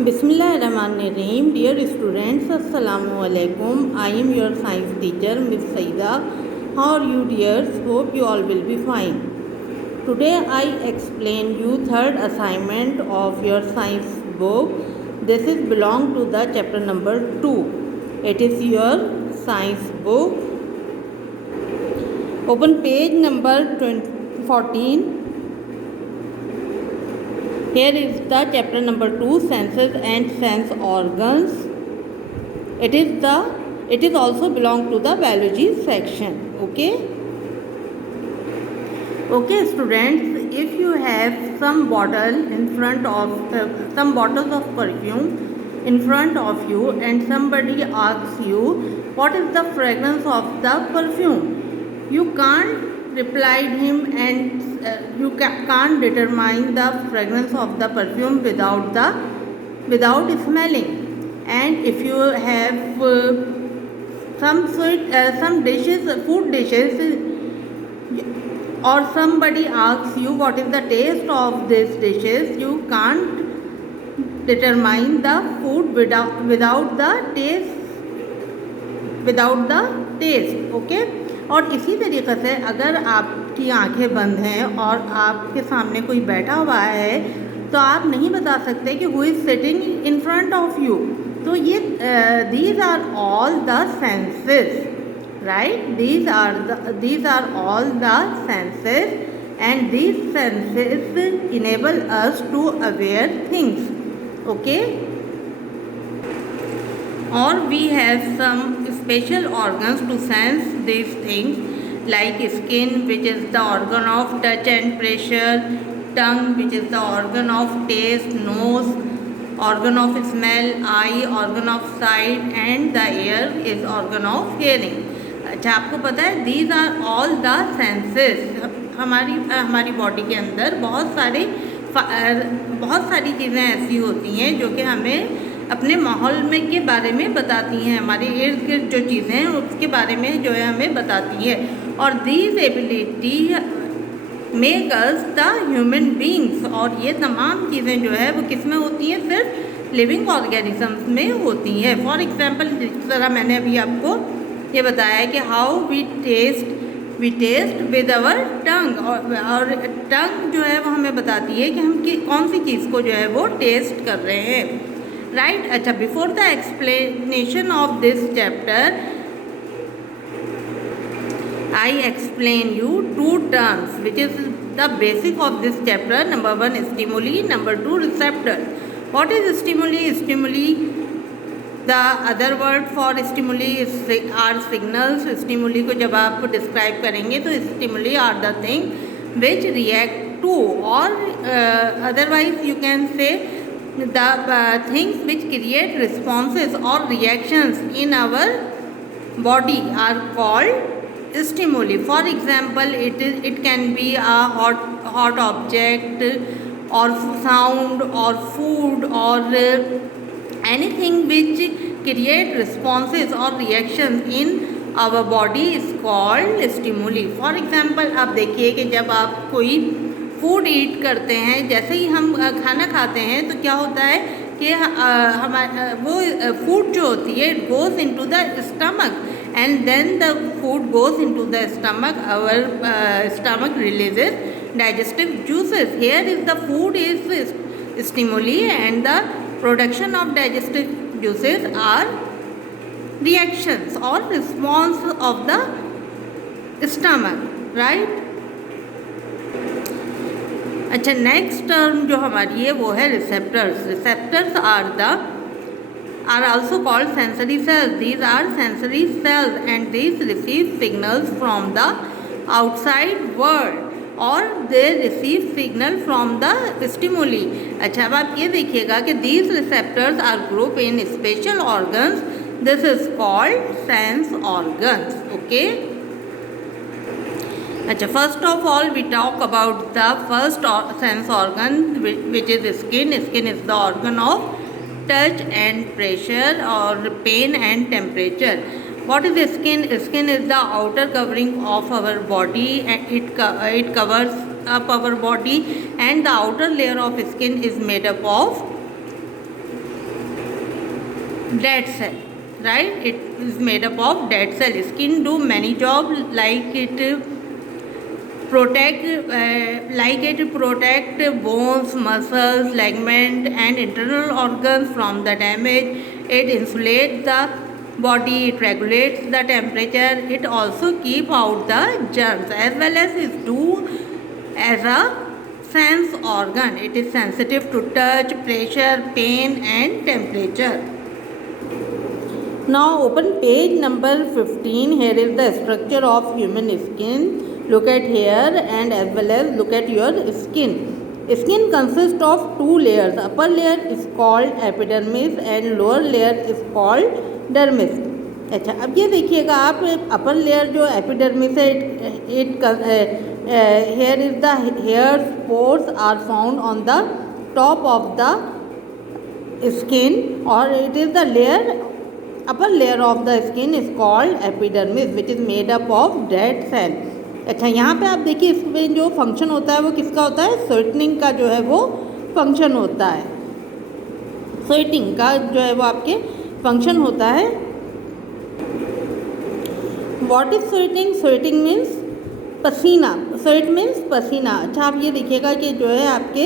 Bismillahirrahmanirrahim. Dear students, Assalamu alaikum. I am your science teacher, Miss Saida. How are you, dears? Hope you all will be fine. Today I explain you third assignment of your science book. This is belong to the chapter number 2. It is your science book. Open page number 14. Here is the chapter number 2, senses and sense organs. It is also belong to the biology section. Okay, students, if you have some bottle in front of some bottles of perfume in front of you, and somebody asks you what is the fragrance of the perfume, you can't reply him, and you can't determine the fragrance of the perfume without smelling. And if you have some food dishes, or somebody asks you what is the taste of these dishes, you can't determine the food without the taste. Okay, और इसी तरीक़े से अगर आपकी आंखें बंद हैं और आपके सामने कोई बैठा हुआ है तो आप नहीं बता सकते कि who is sitting in front of you. तो ये these are all the senses, right? these are all the senses, and these senses enable us to aware things. Okay, or we have some special organs to sense these things, like skin, which is the organ of touch and pressure; tongue, which is the organ of taste; nose, organ of smell; eye, organ of sight; and the ear is organ of hearing. अच्छा, आपको पता है these are all the senses. हमारी body के अंदर बहुत सारी चीज़ें ऐसी होती हैं जो कि हमें अपने माहौल में के बारे में बताती हैं, हमारे इर्द गिर्द जो चीज़ें हैं उसके बारे में जो है हमें बताती है. और these ability make us the human beings. और ये तमाम चीज़ें जो है वो किस में होती हैं? सिर्फ लिविंग ऑर्गेनिजम्स में होती हैं. फॉर एग्जाम्पल, जिस तरह मैंने अभी आपको ये बताया है कि how we taste with our tongue, और टंग जो है वो हमें बताती है कि हम कौन सी चीज़ को जो है वो टेस्ट कर रहे हैं, राइट? अच्छा, before the explanation of this chapter I explain you two terms which is the basic of this chapter. Number 1, stimuli. Number 2, receptor. What is stimuli? Stimuli, the other word for stimuli are signals. Stimuli को जब आप describe करेंगे तो stimuli are the thing which react to, or otherwise you can say the things which create responses or reactions in our body are called stimuli. For example, it can be a hot object, or sound, or food, or anything which create responses or reactions in our body is called stimuli. For example, आप देखिए कि जब आप कोई food ईट करते हैं, जैसे ही हम खाना खाते हैं तो क्या होता है कि हमारा वो फूड जो होती है it goes into the stomach, and then the food goes into the stomach. Our stomach releases digestive juices. Here is the food is stimuli, and the production of digestive juices are reactions or response of the stomach, right? अच्छा, next term जो हमारी है वो है receptors. Receptors are also called sensory cells. These are sensory cells, and these receive signals from the outside world, or they receive signal from the stimuli. अच्छा, अब आप ये देखिएगा कि these receptors are grouped in special organs. This is called sense organs. Okay. अच्छा, first of all we talk about the first sense organ, which is skin. Skin is the organ of touch and pressure, or pain and temperature. What is skin? Skin is the outer covering of our body, and it covers up our body, and the outer layer of skin is made up of dead cell, right? It is made up of dead cell. Skin do many jobs, like it protect bones, muscles, ligament and internal organs from the damage. It insulates the body, it regulates the temperature, it also keep out the germs, as well as it do as a sense organ. It is sensitive to touch, pressure, pain and temperature. Now open page number 15. Here is the structure of human skin. Look at here and as well as look at your skin. Skin consists of two layers. Upper layer is called epidermis and lower layer is called dermis. अच्छा, अब ये देखिएगा आप, upper layer जो epidermis है, it here is the hair pores are found on the top of the skin और it is the layer, upper layer of the skin is called epidermis which is made up of dead cell. अच्छा, यहाँ पे आप देखिए इसमें जो function होता है वो किसका होता है, स्वेटनिंग का जो है वो फंक्शन होता है, स्वेटिंग का जो है वो आपके फंक्शन होता है. What is sweating? Sweating means पसीना, स्वेट मीन्स पसीना. अच्छा, आप ये देखिएगा कि जो है आपके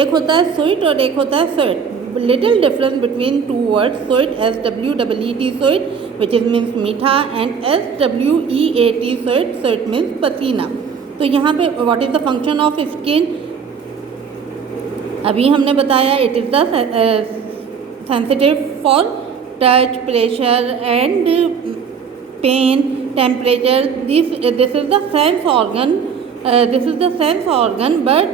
एक होता है स्वेट और एक होता है sweat. Little difference between two words, sweat, SWEET sweat, which is means मीठा, and SWEAT sweat, sweat means पसीना. तो यहाँ पे what is the function of skin? अभी हमने बताया it is the sensitive for touch, pressure and pain, temperature. This is the sense organ. But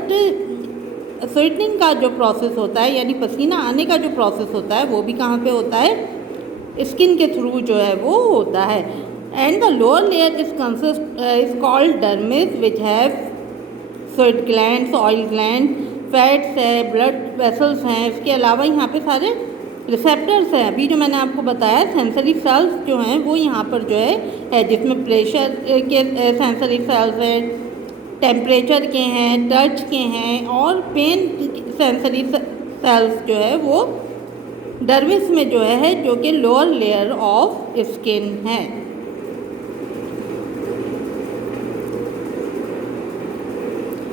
स्वेटनिंग का जो प्रोसेस होता है यानी पसीना आने का जो प्रोसेस होता है वो भी कहाँ पे होता है, स्किन के थ्रू जो है वो होता है. And the lower layer is called dermis which have sweat glands, oil gland, fats है, ब्लड वेसल्स हैं. इसके अलावा यहाँ पे सारे रिसेप्टर्स हैं. अभी जो मैंने आपको बताया सेंसरी सेल्स जो हैं वो यहाँ पर जो है जिसमें प्रेशर के सेंसरी सेल्स हैं, टेम्परेचर के हैं, टच के हैं और पेन सेंसरी सेल्स जो है वो डर्मिस में जो है जो कि लोअर लेयर ऑफ स्किन है.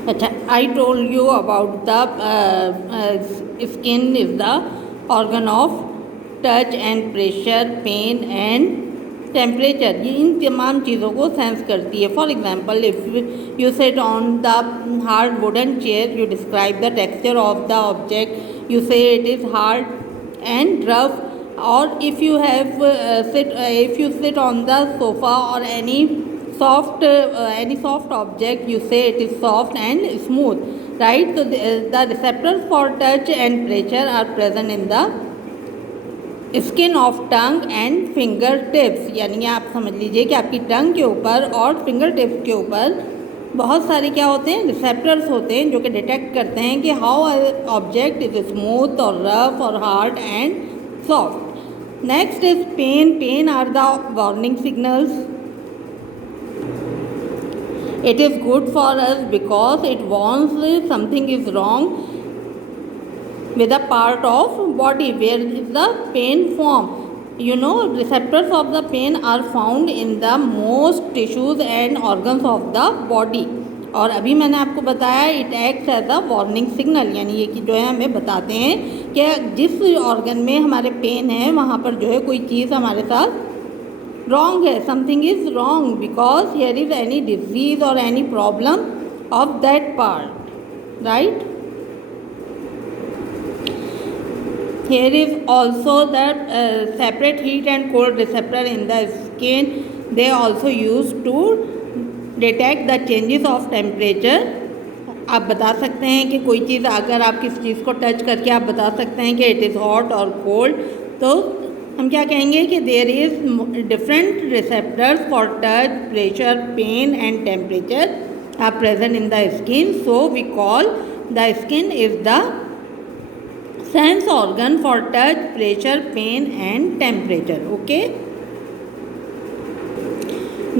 अच्छा, I told you about the skin is the organ of touch and pressure, pain and temperature. ये इन तमाम चीज़ों को सेंस करती है. For example, if you sit on the hard wooden chair, you describe the texture of the object, you say it is hard and rough. और if you sit on the sofa और any soft object, you say it is soft and smooth, right? So the receptors for touch and pressure are present in the skin of tongue and finger tips. यानी आप समझ लीजिए कि आपकी टंग के ऊपर और फिंगर टिप्स के ऊपर बहुत सारे क्या होते हैं, रिसेप्टर्स होते हैं जो कि डिटेक्ट करते हैं कि हाउ ऑब्जेक्ट इज स्मूथ और रफ और hard and soft. Next is pen. Pen are the warning signals. It is good for us because it warns something is wrong with a part of body where is the pain form. You know, receptors of the pain are found in the most tissues and organs of the body. और अभी मैंने आपको बताया it acts as a warning signal. यानी ये कि जो है हमें बताते हैं कि जिस ऑर्गन में हमारे पेन है वहाँ पर जो है कोई चीज़ हमारे साथ रॉन्ग है, something is wrong because here is any disease और any problem of that part, right. Here is also the separate heat and cold receptor in the skin. They also used to detect the changes of temperature. आप बता सकते हैं कि कोई चीज़ अगर आप किस चीज़ को टच करके आप बता सकते हैं कि इट इज़ हॉट और कोल्ड, तो हम क्या कहेंगे कि there is different receptors for touch, pressure, pain and temperature are present in the skin. So we call the skin is the sense organ for touch, pressure, pain and temperature. Okay,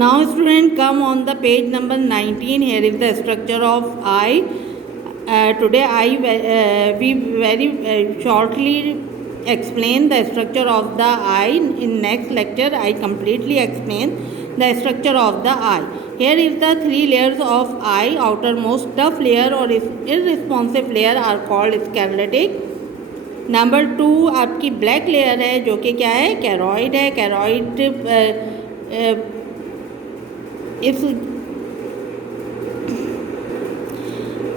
now student come on the page number 19. Here is the structure of eye. Today we very shortly explain the structure of the eye. In next lecture I completely explain the structure of the eye. Here is the three layers of eye. Outermost tough layer or irresponsive layer are called sclerotic. Number 2 आपकी black layer है जो कि क्या है, कैरॉइड है. Choroid is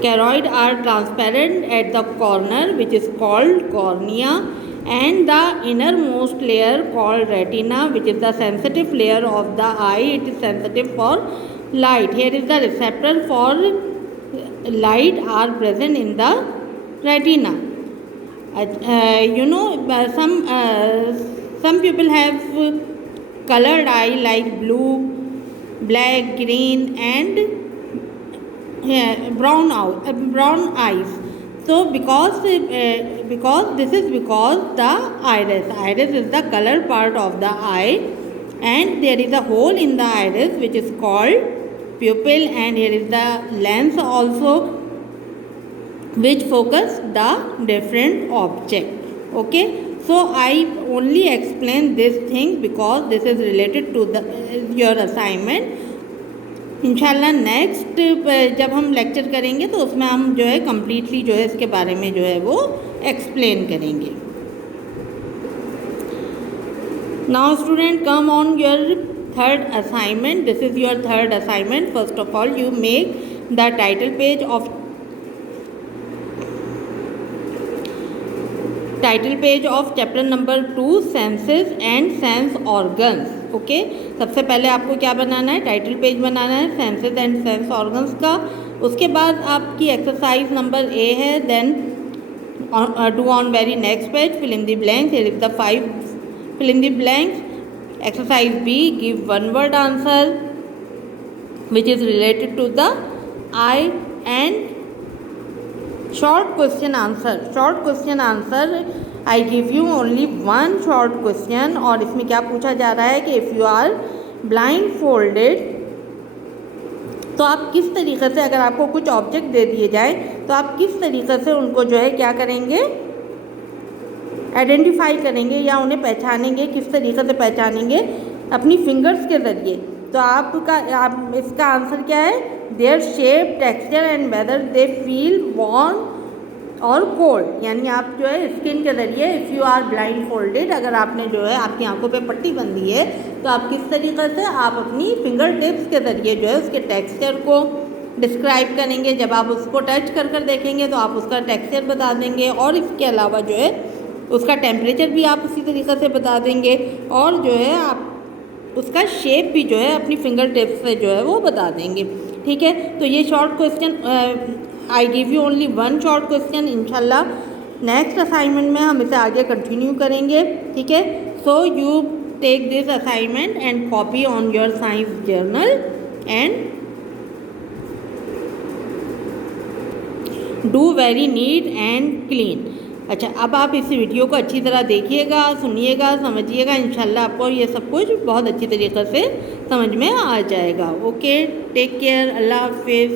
choroid are transparent at the corner which is called cornea, and the innermost layer called retina, which is the sensitive layer of the eye. It is sensitive for light. Here is the receptor for light are present in the retina. Some people have colored eye like blue, black, green and brown eyes. So because this is because the iris is the color part of the eye, and there is a hole in the iris which is called pupil, and here is the lens also which focus the different object. Okay, so I only explain this thing because this is related to your assignment. इंशाल्लाह next जब हम lecture करेंगे तो उसमें हम जो है completely जो है इसके बारे में जो है वो एक्सप्लेन करेंगे. Now student come on your third assignment. This is your third assignment. First of all you make the title page of chapter number 2 senses and sense organs. Okay, सबसे पहले आपको क्या बनाना है, टाइटल पेज बनाना है senses and sense organs का. उसके बाद आपकी एक्सरसाइज नंबर ए है. Then do on very next page fill in the blanks. Here is the 5 fill in the blanks. Exercise B, give one word answer which is related to the eye and short question answer. I give you only one short question. और इसमें क्या पूछा जा रहा है कि if you are blindfolded, तो आप किस तरीक़े से, अगर आपको कुछ ऑब्जेक्ट दे दिए जाए तो आप किस तरीक़े से उनको जो है क्या करेंगे, आइडेंटिफाई करेंगे या उन्हें पहचानेंगे. किस तरीक़े से पहचानेंगे, अपनी फिंगर्स के ज़रिए. तो आप इसका आंसर क्या है, their shape, texture and whether they feel warm और कोल्ड. यानी आप जो है स्किन के ज़रिए, if you are blindfolded, अगर आपने जो है आपकी आंखों पे पट्टी बंधी है तो आप किस तरीक़े से आप अपनी फिंगर टिप्स के ज़रिए जो है उसके टेक्सचर को डिस्क्राइब करेंगे. जब आप उसको टच कर देखेंगे तो आप उसका टेक्सचर बता देंगे, और इसके अलावा जो है उसका टेम्परेचर भी आप उसी तरीक़े से बता देंगे, और जो है आप उसका शेप भी जो है अपनी फिंगर टिप्स से जो है वो बता देंगे. ठीक है, तो ये short question, I give you only one short question. इंशाल्लाह नेक्स्ट असाइनमेंट में हम इसे आगे कंटिन्यू करेंगे. ठीक है, so you take this assignment and copy on your science journal and do very neat and clean. अच्छा, अब आप इस वीडियो को अच्छी तरह देखिएगा, सुनिएगा, समझिएगा. इंशाल्लाह आपको ये सब कुछ बहुत अच्छी तरीक़े से समझ में आ जाएगा. Okay, take care. अल्लाह हाफिज़.